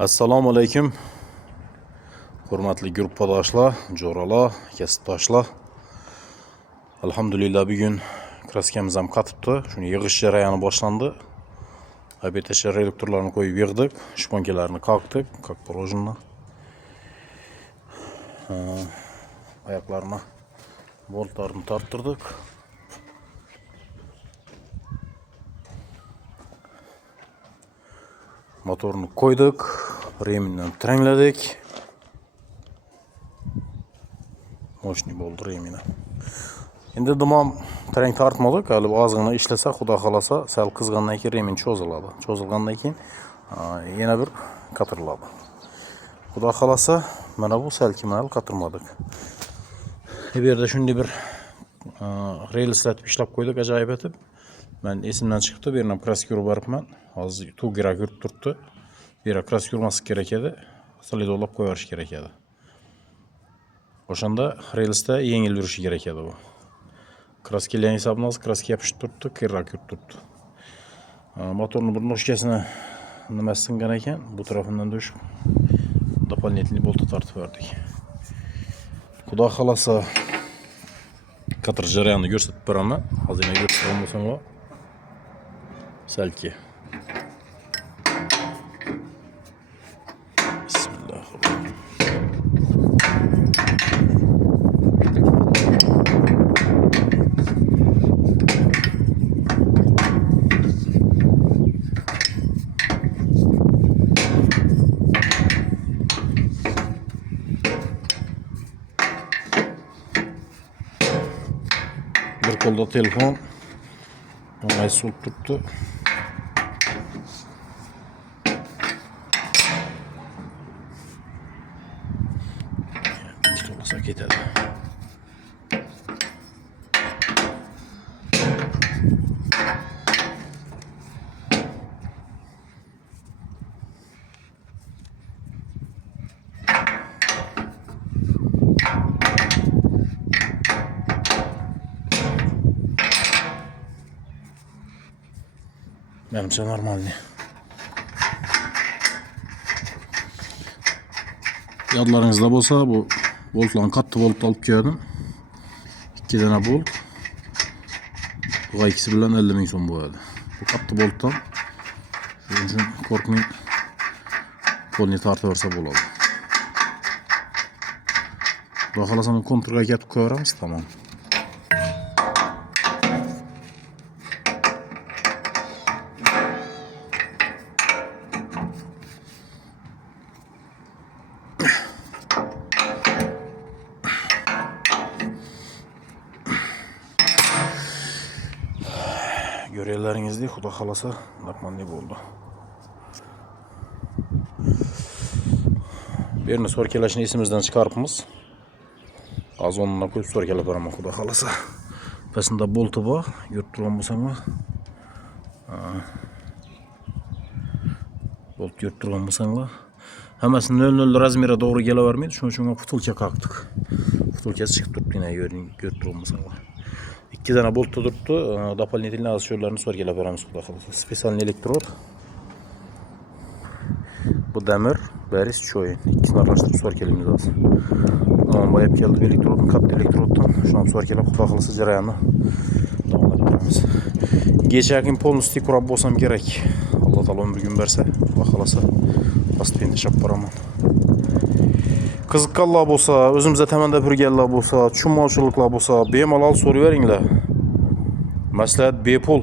Assalomu alaykum. Hurmatli guruhdoshlar, jo'ralar, kasbdoshlar. Alhamdulillah bugun kraskamiz ham qatibdi. Shuni yig'ish jarayoni boshlandi. Обеташар elektrlarni qo'yib yig'dik, shponkalarni qalqdik, как положено. Oyoqlarni boltlarni torttirdik. Motorni qo'ydik, reminni trangladik. Moshni bo'ldi remini. Endi dimom trang tortmadik, hali ozgina ishlasa, xudo xolasa, sal qizgandan keyin remin cho'ziladi. Cho'zilgandan keyin yana bir qatiriladi. Xudo xolasa, mana bu sal kimal qatirmadik. Bu yerda shunday bir reelslatib ishlab qo'ydik, ajoyib etib. Men esimdan chiqibdi, bu yerdan kraska urib boribman. Hozir to'g'ri yurib turibdi. Bu yerga kraska urmaslik kerak edi. Solidolab qo'yarish kerak edi. O'shanda reelsda yengil yurishi kerak edi bu. Kraskalar hisoblansa, kraska yopishib turibdi, qiyroq yurib turibdi. Motorning bir noshkasini nimasi singan ekan, bu tarafidan tushib дополнительный bolta tortib berdik. Xudo xolasa qatirish jarayonini ko'rsatib beraman. Hozir nima ko'rsatgan bo'lsam, salki. Bir kolda telefon, onay so'lib turibdi. Bitta bo'lsa ketadi. Menimcha normalniy. Yodlaringizda bo'lsa, bu boltlarni qattiq bolt olib keldim. 2 dona bolt. Bu ikkisi bilan 50 ming so'm bo'ladi. Bu qattiq boltdan shuning uchun korkning qo'lni tortib bersa bo'ladi. Xudo xolasa konturga ketib ko'ramiz, tamom. Görevlerinizde xudo xolasa normalniy bo'ldi. Birini so'rkalashni esimizdan chiqaribmiz. Azondan qo'yib so'rkalab beraman xudo xolasa. Pasında bolti bor, yurib turgan bo'lsanglar. Bolt yurib turgan bo'lsanglar. Hammasini 00 razmerga to'g'ri kelavermaydi. Shuning uchun qutulka qaqdik. Qutulkasi chiqib turibdi, yurib turgan bo'lsanglar. 2 tane bolt turibdi. Дополнительный azşörlerini so'rkalab beramiz xudo xolasa. Spesialniy elektrod. Bu demir, bari cho'yin. İkisini aralashtirib so'rkalaymiz hozir. Bayab keldi elektroddan, katta elektroddan. Shuni so'rkalab xudo xolasa jarayonni davom ettiramiz. Kechakin полностью qurab bo'lsam kerak. Alloh taolo bir kun bersa, xudo xolasa postpenda shab boraman. Qiziqqanlar bo'lsa, o'zimizga tamanda birganlar bo'lsa, tushunmovchiliklar bo'lsa, bemalol so'rayveringlar. Maslahat bepul.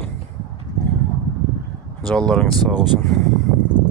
Jonlaringiz sog' bo'lsin.